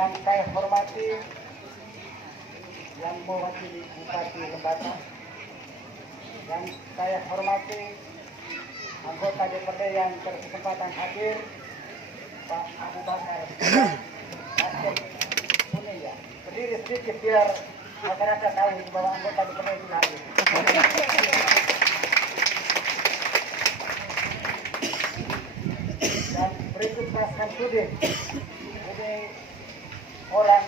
Yang saya hormati yang mewakili Bupati Lembata, yang saya hormati anggota DPRD yang berkesempatan hadir, Pak Abu Bakar Nasir Kunia. Berdiri sedikit biar masyarakat tahu bahwa anggota DPRD itu hadir. Dan berikut Pak Samsudin, ini orang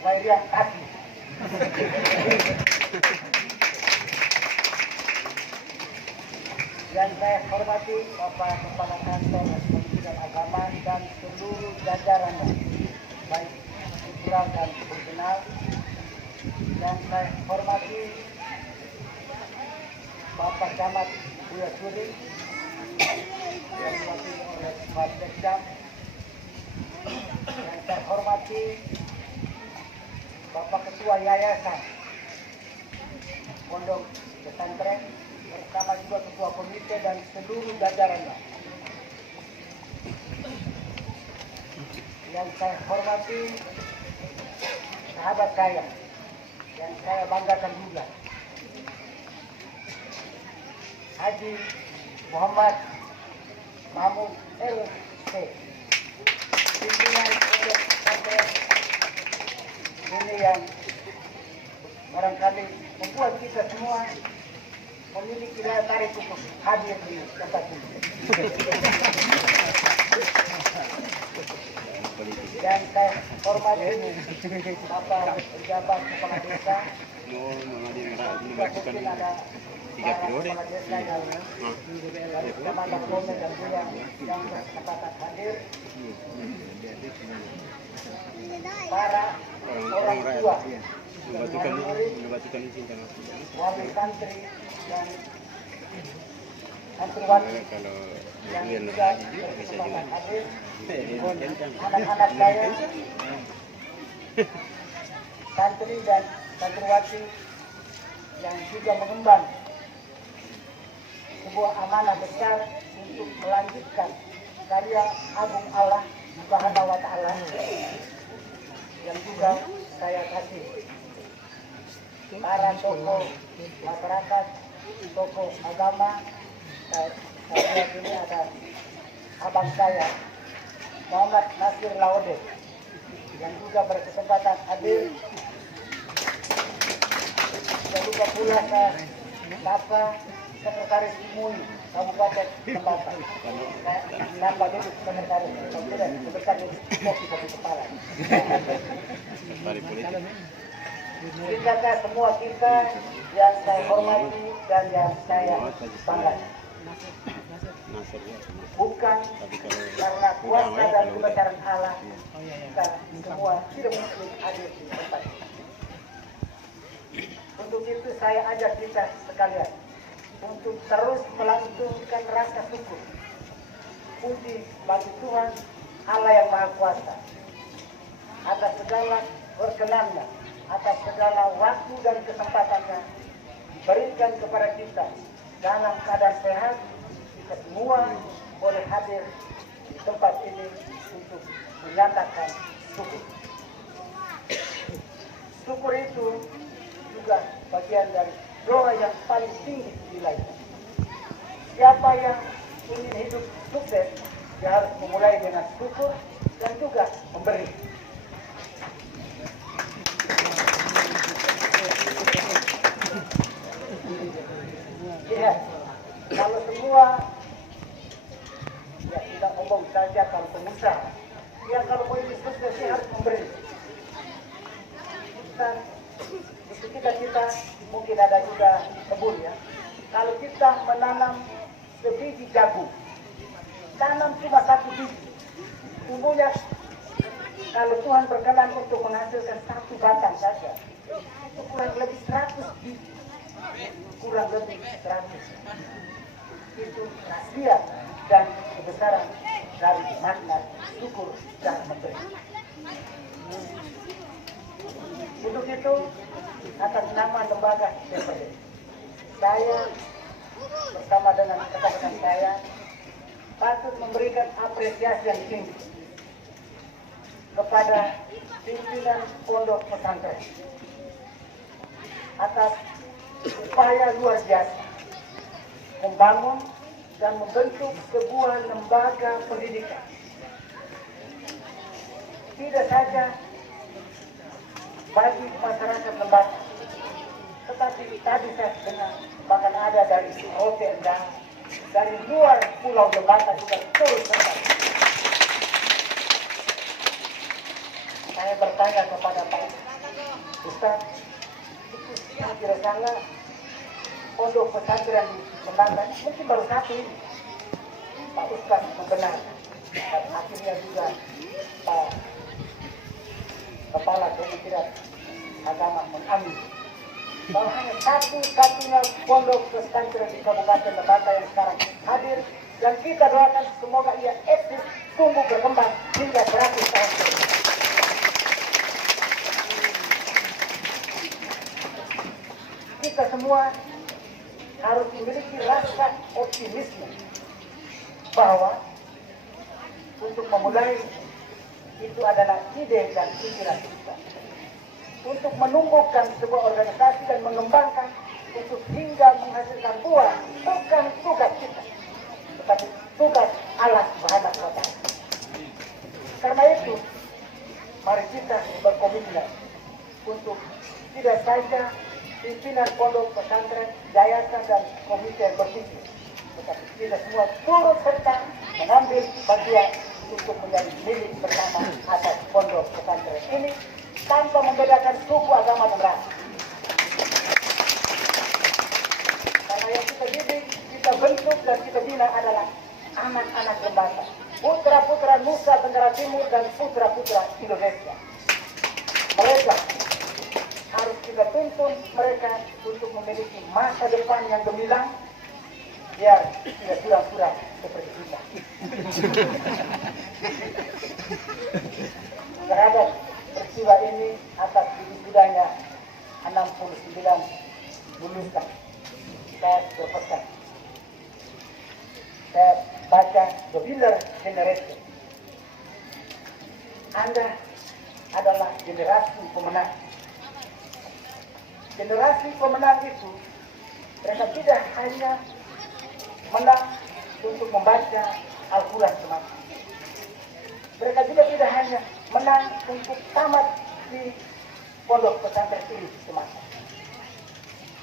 Wairiah kaki. Yang saya hormati Bapak Kepala Kantor Kementerian Agama dan seluruh jajaran baik kultural dan fungsional. Yang saya hormati Bapak Camat Buya Suri yang diwakili oleh Pak Sekdam. Yang saya hormati Bapak Ketua Yayasan Pondok Pesantren bersama juga Ketua Komite dan seluruh jajarannya. Yang saya hormati sahabat saya yang saya banggakan juga, Haji Muhammad Mahmud LC, pimpinan Pondok Pesantren ini yang barangkali membuat kita semua memiliki daya tarik untuk hadir di tempat ini. Dan saya hormati Bapak Pejabat Kepala Desa, juga mungkin ada para kepala desa yang dari Kecamatan Kota dan juga yang berkesempatan hadir, para orang tua, wali santri dan santriwati yang juga berkesempatan hadir, anak-anak saya, santri dan santriwati yang juga mengemban sebuah amanah besar untuk melanjutkan karya agung Allah Subhanahu wa Ta'ala yang juga saya kasih. Para tokoh masyarakat, tokoh agama, saya lihat ini ada abang saya Muhammad Nasir Laude yang juga berkesempatan hadir. Saya lupa pula ke Bapak Sekretaris MUI Kabupaten Lembata. Nambah dulu sekretaris, kemudian sebentar ini kopi kepala. Kita semua kita yang saya hormati dan yang saya banggakan. Bukan karena kuasa dan kebesaran Allah, kita semua tidak mungkin hadir di tempat ini. Untuk itu saya ajak kita sekalian untuk terus melantunkan rasa syukur, puji bagi Tuhan Allah yang Maha Kuasa atas segala berkenannya, atas segala waktu dan kesempatannya diberikan kepada kita dalam keadaan sehat. Kita semua boleh hadir di tempat ini untuk menyatakan syukur. Syukur itu juga bagian dari doa yang paling tinggi di wilayah. Siapa yang ingin hidup sukses, dia harus memulai dengan syukur dan juga memberi. Lihat, kalau semua ya tidak ngomong saja kalau pengusaha, ya kalau mau hidup sukses dia harus memberi. Dan kita mungkin ada juga kebun ya. Kalau kita menanam sebiji jagung, tanam cuma satu biji, tumbuhnya kalau Tuhan berkenan untuk menghasilkan satu batang saja, itu kurang lebih 100 biji, kurang lebih 100. Itu rahasia dan kebesaran dari makna syukur dan memberi. Untuk itu, atas nama lembaga DPRD, saya bersama dengan rekan-rekan saya patut memberikan apresiasi yang tinggi kepada pimpinan pondok pesantren atas upaya luar biasa membangun dan membentuk sebuah lembaga pendidikan. Tidak saja bagi masyarakat Lembata, tetapi tadi saya dengar bahkan ada dari Rotterdam, dari luar pulau Lembata juga turut serta. Saya bertanya kepada Pak Ustaz, itu tidak salah pondok pesantren di Lembata mungkin baru satu ini. Pak Ustaz membenarkan dan akhirnya juga Pak Kepala Kementerian Agama mengambil bahwa hanya satu-satunya pondok pesantren di Kabupaten Lembata yang sekarang hadir, dan kita doakan semoga ia eksis, tumbuh berkembang hingga 100 tahun ke depan. Kita semua harus memiliki rasa optimisme bahwa untuk memulai itu adalah ide dan pikiran kita. Untuk menumbuhkan sebuah organisasi dan mengembangkan untuk hingga menghasilkan buah bukan tugas kita, tetapi tugas Allah Subhanahu wa Ta'ala. Karena itu, mari kita berkomitmen untuk tidak saja pimpinan pondok pesantren, yayasan dan komite yang berpikir, tetapi kita semua turut serta mengambil bagian untuk menjadi milik bersama atas pondok pesantren ini tanpa membedakan suku, agama, dan ras. Karena yang kita didik, kita bentuk dan kita bina adalah anak-anak Lembata, putra-putra Nusa Tenggara Timur dan putra-putra Indonesia. Mereka harus kita tuntun mereka untuk memiliki masa depan yang gemilang, biar tidak suram-suram seperti kita. Terhadap peristiwa ini atas wisudanya 69 lulusan, saya berpesan, saya baca The Winner Generation. Anda adalah generasi pemenang. Generasi pemenang itu mereka tidak hanya menang untuk membaca Al-Quran semata. Mereka juga tidak hanya menang untuk tamat di pondok pesantren ini semata.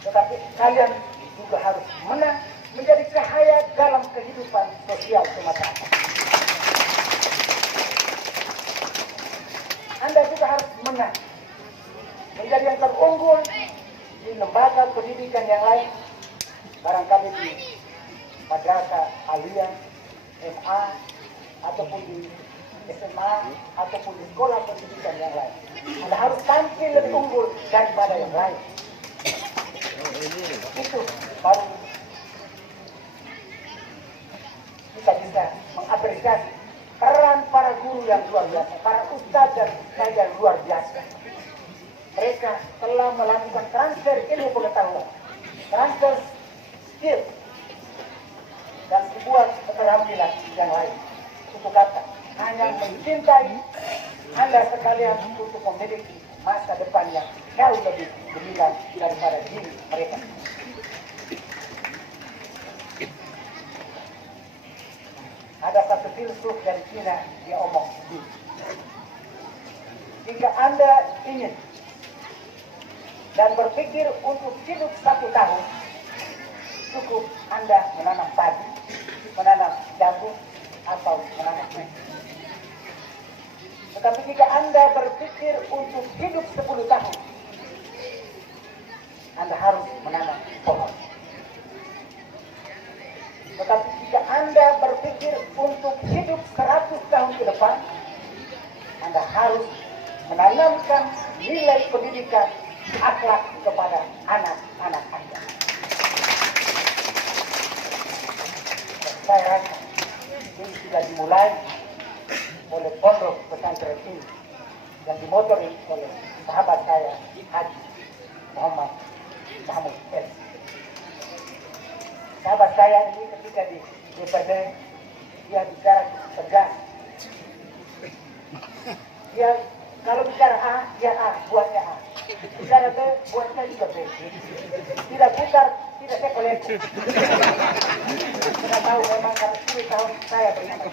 Tetapi kalian juga harus menang menjadi cahaya dalam kehidupan sosial semata. Anda juga harus menang menjadi yang terunggul di lembaga pendidikan yang lain, barangkali di madrasah aliyah, MA, ataupun di SMA, ataupun di sekolah pendidikan yang lain. Anda harus tampil lebih unggul daripada yang lain. Itu baru kita bisa mengapresiasi peran para guru yang luar biasa, para ustadz dan saya yang luar biasa. Mereka telah melakukan transfer ilmu pengetahuan, transfer skill, dan sebuah keterampilan yang lain. Untuk kata, hanya mencintai Anda sekalian untuk memiliki masa depan yang jauh lebih gemilang daripada diri mereka. Ada satu filsuf dari Cina, dia omong begini, jika Anda ingin dan berpikir untuk hidup 1 tahun, cukup Anda menanam padi, menanam jagung, atau menanam kue. Tetapi jika Anda berpikir untuk hidup 10 tahun, Anda harus menanam pohon. Tetapi jika Anda berpikir untuk hidup 100 tahun ke depan, Anda harus menanamkan nilai pendidikan akhlak kepada anak-anak Anda. Saya rasa ini sudah dimulai oleh pondok pesantren ini yang dimotori oleh sahabat saya Haji Muhammad Mahmud El. Sahabat saya ini ketika di DPD dia bicara tegas Dia kalau bicara A, dia A, buatnya A. Bicara B, buatnya juga B. Tidak putar, tidak seko-leko. Saya tahu memang karena 10 tahun saya bernama.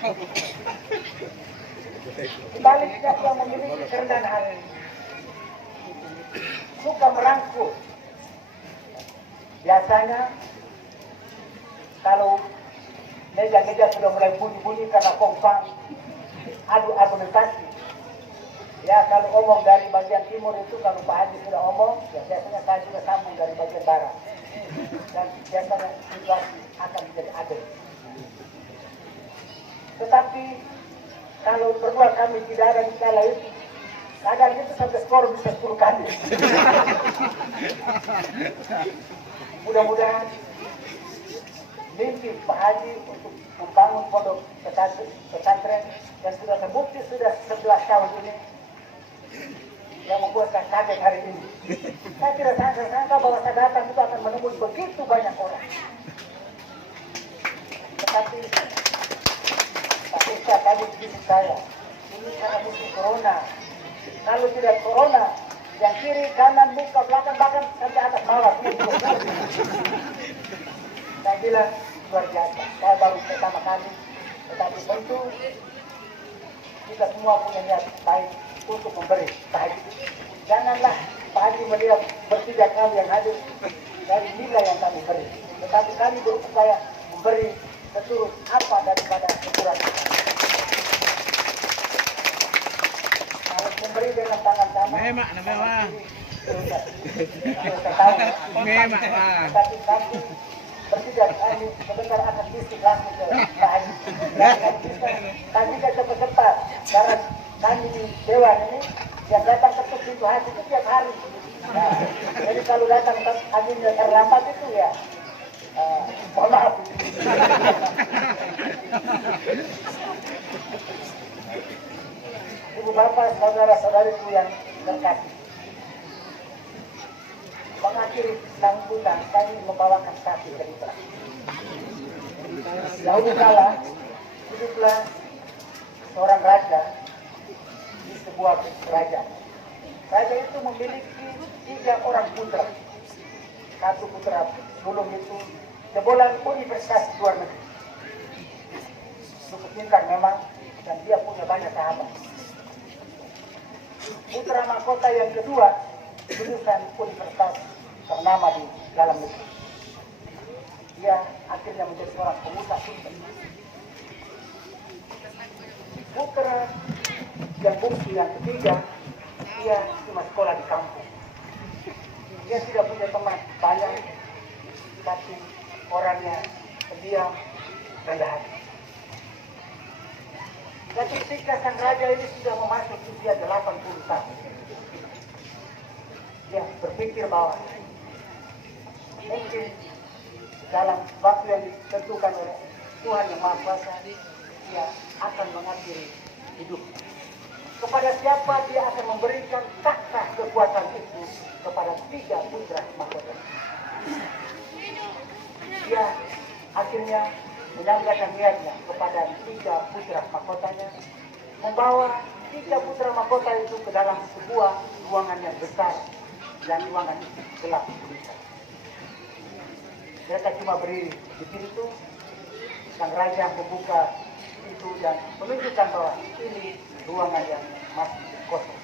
Sebaliknya yang memiliki kerendahan hati, suka merangkul. Biasanya kalau meja-meja sudah mulai bunyi-bunyi karena kompang, adu argumentasi. Ya kalau omong dari bagian timur itu, kalau Pak Haji sudah omong, ya biasanya saya juga sambung dari bagian barat. Dan biasanya situasi akan menjadi adil. Tetapi kalau berdua kami tidak ada di kala itu, kadang itu sampai skor bisa 10 kali. Mudah-mudahan mimpi Pak Haji untuk membangun pondok pesantren yang sudah terbukti sudah 11 tahun ini yang membuat saya kaget hari ini. Saya tidak sangka bahwa saya datang itu akan menemui begitu banyak orang. Tetapi Pak Isa tadi begitu saya, ini karena musim corona. Kalau tidak corona, yang kiri, kanan, muka, belakang, bahkan sampai atas bawah. Saya bilang luar biasa. Saya baru pertama kali, tetapi tentu kita semua punya niat baik untuk memberi Pak Haji. Janganlah Pak Haji melihat bertiga kali yang hadir dari nilai yang kami beri, tetapi kami berupaya memberi seturut apa daripada kekurangan kami. Kalau memberi dengan tangan kanan, Memak na memak. Memak lah. Tapi kami bertiga kali sebentar akan bisik langsung ke Pak Haji. Kami tidak cepat-cepat karena kami di Dewan ini yang datang ketuk pintu Haji setiap hari. Nah, jadi kalau datang Hajinya terlambat itu ya, mohon maaf. Ibu bapak, saudara-saudariku yang terkasih, mengakhiri sambutan kami membawakan satu cerita. Dahulu kala hiduplah seorang raja di sebuah kerajaan. Raja itu memiliki 3 orang putra. Satu putra sulung itu jebolan universitas luar negeri. Cukup pintar memang, dan dia punya banyak sahabat. Putra mahkota yang kedua lulusan universitas ternama di dalam negeri. Dia akhirnya menjadi seorang pengusaha sukses. Putra yang bungsu yang ketiga, dia cuma sekolah di kampung. Dia tidak punya teman banyak, tapi orangnya pendiam, rendah hati. Dan ketika sang raja ini sudah memasuki usia 80 tahun, dia berpikir bahwa mungkin dalam waktu yang ditentukan oleh Tuhan Yang Maha Kuasa, dia akan mengakhiri hidup. Kepada siapa dia akan memberikan takhta kekuatan itu? Kepada 3 putra mahkota. Dia akhirnya menyampaikan niatnya kepada 3 putra mahkotanya, membawa 3 putra mahkota itu ke dalam sebuah ruangan yang besar, dan ruangan itu gelap gulita. Mereka cuma berdiri di pintu. Sang raja membuka pintu dan menunjukkan bahwa ini ruangan yang masih kosong.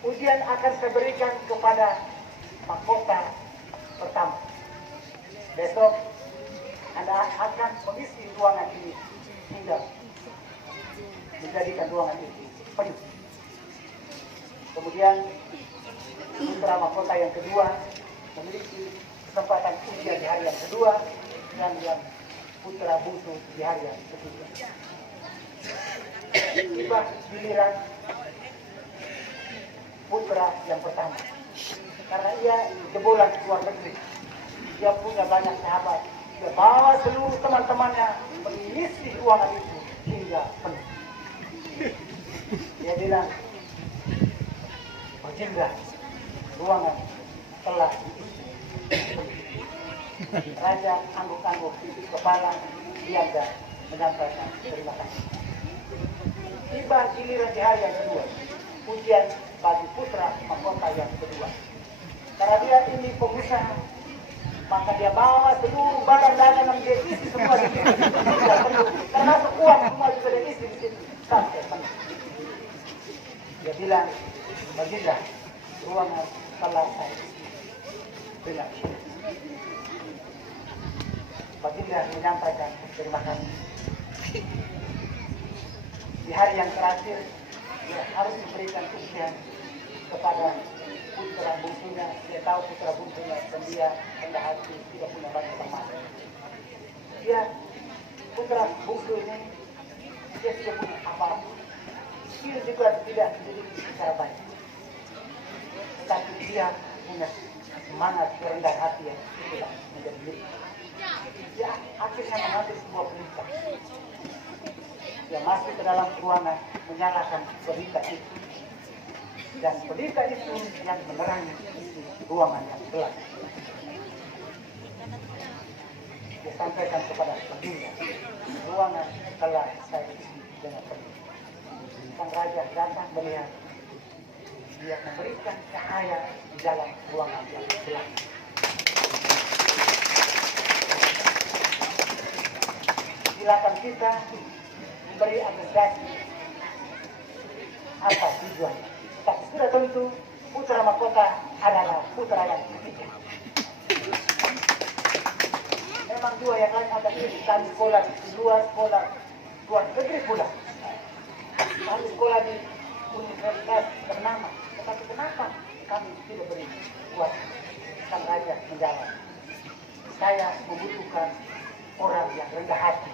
Ujian akan saya berikan kepada mahkota pertama. Besok Anda akan mengisi ruangan ini hingga menjadikan ruangan ini penuh. Kemudian putra mahkota yang kedua memiliki kesempatan ujian di hari yang kedua, dan yang putra bungsu di hari yang ketiga. Tiba giliran putra yang pertama, karena ia jebolan luar negeri, dia punya banyak sahabat, dia bawa seluruh teman-temannya mengisi ruangan itu hingga penuh. Dia bilang, "Bajinda, ruangan telah diisi." Raja angguk-angguk kepala, dia menyampaikan terima kasih. Tiba giliran di hari yang kedua. Ujian bagi putra mahkota yang kedua. Karena dia ini pengusaha, maka dia bawa seluruh barang dagangan dia isi semua di sini. Termasuk uang semua juga dia isi di sini. Sampai penuh. Dia bilang, baginda, ruangan telah saya dengan baginda menyampaikan terima kasih. Di hari yang terakhir, dia harus memberikan ujian kepada putra bungsunya. Dia tahu putra bungsunya dan dia rendah hati, tidak punya banyak teman. Dia putra bungsu ini, dia tidak punya apa-apa. Dia juga tidak dididik secara baik. Tapi dia punya semangat rendah hati yang itulah menjadi milik. Dia akhirnya mengambil sebuah berita. Dia masuk ke dalam ruangan menyalakan berita itu. Dan berita itu yang menerangi isi ruangan yang gelap. Dia sampaikan kepada baginda, ruangan telah saya isi dengan penuh. Sang raja datang melihat, dia memberikan cahaya di dalam ruangan yang gelap. Silakan kita memberi apresiasi apa tujuannya. Tapi sudah tentu putra mahkota adalah putra yang ketiga. Memang dua yang lain ada pilih, kami sekolah di luar negeri pula. Kami sekolah di universitas ternama. Tetapi kenapa kami tidak beri buat sang raja menjawab? Saya membutuhkan orang yang rendah hati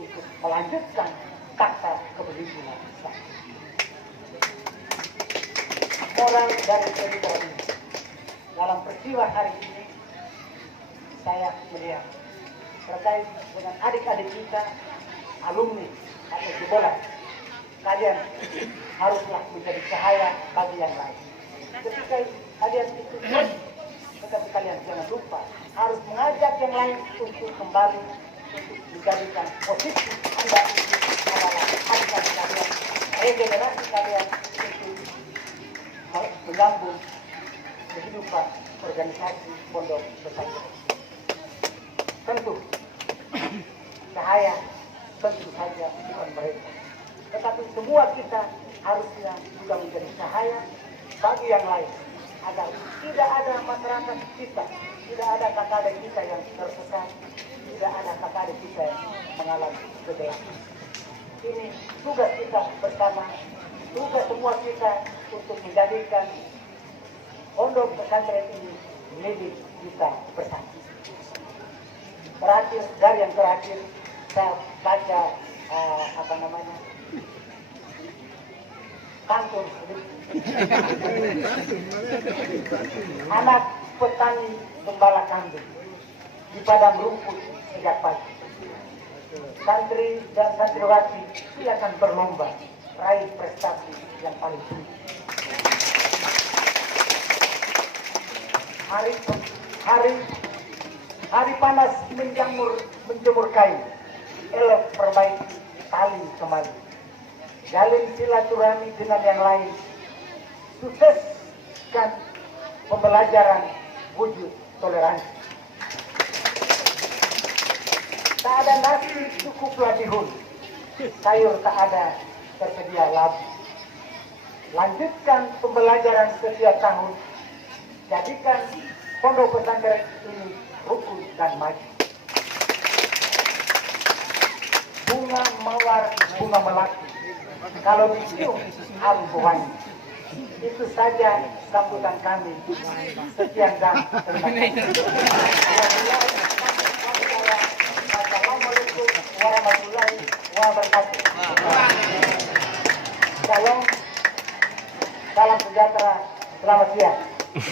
untuk melanjutkan takhta kepemimpinan Islam. Moral dari cerita ini, dalam peristiwa hari ini, saya melihat terkait dengan adik-adik kita, alumni atau jebolan, kalian haruslah menjadi cahaya bagi yang lain. Ketika kalian itu, tetapi kalian jangan lupa harus mengajak yang lain untuk kembali untuk menjadikan posisi Anda adalah adik-adik kalian, regenerasi kalian untuk menyambung kehidupan organisasi pondok pesantren. Tentu cahaya tentu saja bukan mereka, tetapi semua kita harusnya juga menjadi cahaya bagi yang lain, agar tidak ada masyarakat kita, tidak ada kakak kita yang tersesat, tidak ada kakak kita yang mengalami kegelapan. Ini tugas kita bersama, tugas semua kita untuk menjadikan pondok pesantren ini milik kita bersama. Terakhir, dari yang terakhir, saya baca pantun anak petani gembala kambing di padang rumput sejak pagi. Santri dan santriwati silakan berlomba raih prestasi yang paling tinggi. Hari panas menjemur kain, elok perbaiki tali kembali. Jalin silaturahmi dengan yang lain, sukseskan pembelajaran wujud toleransi. Tak ada nasi cukuplah dihun, sayur tak ada tersedia labu. Lanjutkan pembelajaran setiap tahun, jadikan pondok pesantren ini rukun dan maju. Bunga mawar, bunga melati, kalau dicium harum wangi. Itu saja sambutan kami. Sekian dan terima kasih. Assalamualaikum warahmatullahi wabarakatuh. Shalom, salam sejahtera, selamat siang.